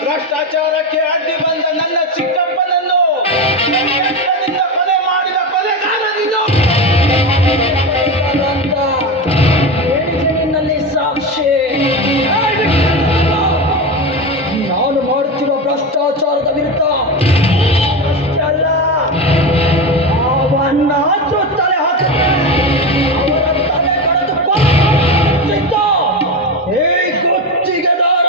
ಭ್ರಷ್ಟಾಚಾರಕ್ಕೆ ಅಡ್ಡಿ ಬಂದ ನನ್ನ ಚಿಕ್ಕಪ್ಪನನ್ನು ಕೊಲೆ ಮಾಡಿದ ಕೊಲೆಗಾರನಿಂದ ನಿನ್ನಲ್ಲಿ ಸಾಕ್ಷಿ ನಾನು ಮಾಡುತ್ತಿರುವ ಭ್ರಷ್ಟಾಚಾರದ ವಿರುದ್ಧ ಅಲ್ಲ ಅವನ್ನಾದ್ರೂ ತಲೆ ಹಾಕುತ್ತೆ ಅವರ ತಲೆ ಕಳೆದು ಹೇ ಗುತ್ತಿಗೆದಾರ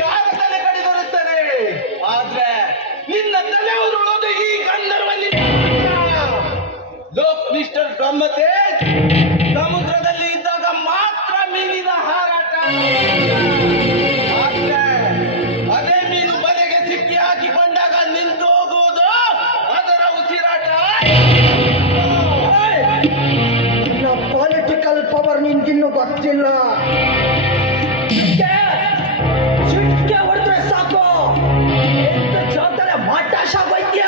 ಯಾರ ತಲೆ ಕಡಿದೊರುತ್ತಾರೆ ಆದ್ರೆ ನಿನ್ನ ತಲೆ ಉರುಳೋದು ಈ ಗಂಧರ್ವಲ್ಲಿ ಲೋಕ್ ಮಿಸ್ಟರ್ ಬ್ರಹ್ಮತೇಜ್ ಸಮುದ್ರದಲ್ಲಿ ಇದ್ದಾಗ ಮಾತ್ರ ಮೀನಿನ ಹಾರಾಟ ಆದ್ರೆ ಅದೇ ಮೀನು ಬಲೆಗೆ ಸಿಕ್ಕಿ ಹಾಕಿಕೊಂಡಾಗ ನಿಂತು ಹೋಗುವುದು ಅದರ ಉಸಿರಾಟ ಪೊಲಿಟಿಕಲ್ ಪವರ್ ನಿನ್ಗಿನ್ನೂ ಗೊತ್ತಿಲ್ಲ ಸಿಟ್ಟಿಗೆ ಹೊಡೆದ್ರೆ ಸಾಕು ಎಷ್ಟು ಜವಾಬ್ದಾರಿ ಮಾಟಾಶಾಗೋಯ್ತೀಯ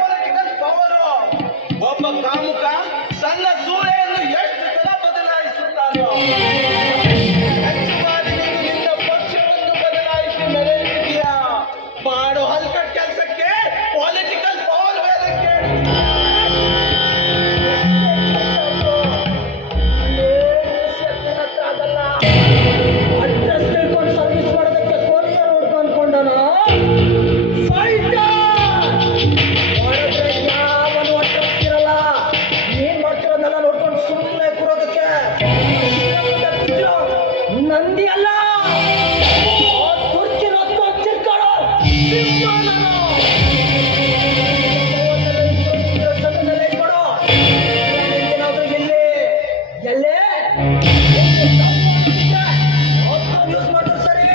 ಪೊಲಿಟಿಕಲ್ ಪವರ್ ಒಬ್ಬ ಕಾಮುಕ ತನ್ನ ಸೂಳೆಯನ್ನು ಎಷ್ಟು ಸಲ ಬದಲಾಯಿಸುತ್ತಾನೋ ಹೆಚ್ಚು ಬಾರಿ ನೀನು ನಿನ್ನ ಪಕ್ಷವನ್ನು ಬದಲಾಯಿಸಿ ಮೆರೆಯುತ್ತಿದೆಯಾ ಮಾಡೋ ಹಲ್ಕ ಕೆಲಸಕ್ಕೆ ಪೊಲಿಟಿಕಲ್ ಪವರ್ ಬೇರೆ ಕೇಳಿ ಎಲ್ಲೇ ಯೂಸ್ ಮಾಡ್ತಾರೆ ಸರಿ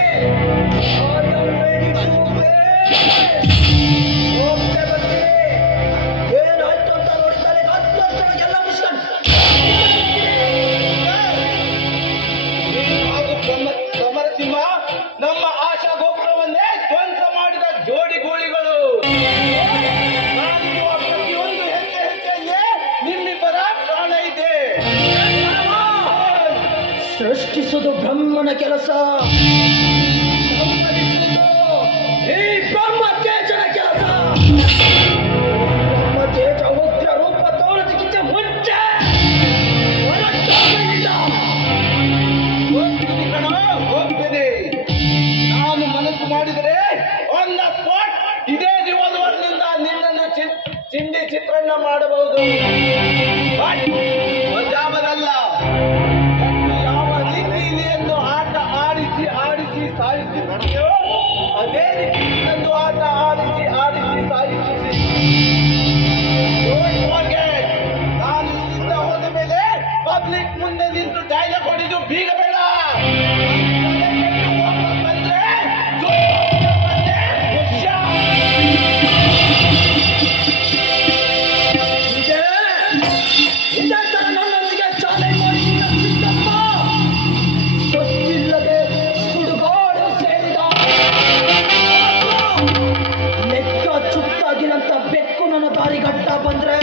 ಏನಾಯ್ತು ಅಂತ ನೋಡಿದ್ದಾರೆ 10 ವರ್ಷ ಎಲ್ಲ ಮುಗಿಸ್ಕೊಂಡು ಹಾಗೂ ಸಮರಸಿಂಹ ನಮ್ಮ ಆಶಾ ಗೋಪುರವನ್ನೇ ಧ್ವಂಸ ಮಾಡಿದ ಜೋಡಿ ಗೋಳಿಗಳು. ನಾನಿರುವ ಪ್ರತಿಯೊಂದು ಹೆಜ್ಜೆಯಲ್ಲಿ ನಿಮ್ಮಿಬ್ಬರ ಪ್ರಾಣ ಇದೆ. ಸೃಷ್ಟಿಸುವುದು ಬ್ರಹ್ಮನ ಕೆಲಸ, ಈ ಬ್ರಹ್ಮ ತೇಜನ ಕೆಲಸ. ಬ್ರಹ್ಮ ತೇಜ ಉಗ್ರ ರೂಪ ತೋರದಕ್ಕಿಂತ ಮುಂಚೆ ಹೊರಟೋಗಲಿಲ್ಲ. ಹೋಗ್ತೀನಿ ಕಣೋ, ಹೋಗ್ತೀನಿ. ನಾನು ಮನಸ್ಸು ಮಾಡಿದರೆ ಆನ್ ದ ಸ್ಪಾಟ್ ಇದೇ ರಿವಾಲ್ವರ್ನಿಂದ ನಿನ್ನನ್ನು ಚಿಂಡಿ ಚಿತ್ರಾನ್ನ ಮಾಡಬಹುದು. ಬಟ್ ಮಜಾಬರಲ್ಲ. ಯಾವ ರೀತಿಯಲ್ಲಿ ಎಂದು ಆಟ ಆಡಿಸಿ ಸಾಯಿಸಿ ನಡೆದೆವೋ ಅದೇ ರೀತಿ ಇನ್ನೊಂದು ಆಟ ಆಡಿಸಿ ಸಾಯಿಸಿ. Don't forget, ನಾನು ಇಲ್ಲಿಂದ ಹೋದ ಮೇಲೆ ಪಬ್ಲಿಕ್ ಮುಂದೆ ನಿಂತು ಡೈಲಾಗ್ ಹೊಡೆದು ಬೀಗ ಬೇಡ. ವಾಪಸ್ ಬಂದ್ರೆ ಇದೇ ತರ ನನ್ನೊಂದಿಗೆ ಚಾಲೆಂಜ್ ಮಾಡಿ ಸಿದ್ದಪ್ಪ ಗೊತ್ತಿಲ್ಲದೆ ಸುಡುಗಾಡು ಸೇರಿದ ಲೆಕ್ಕ ಚುಕ್ಕಾಗಿರಂತ ಬೆಕ್ಕು ನನ್ನ ದಾರಿಗಟ್ಟ ಬಂದ್ರೆ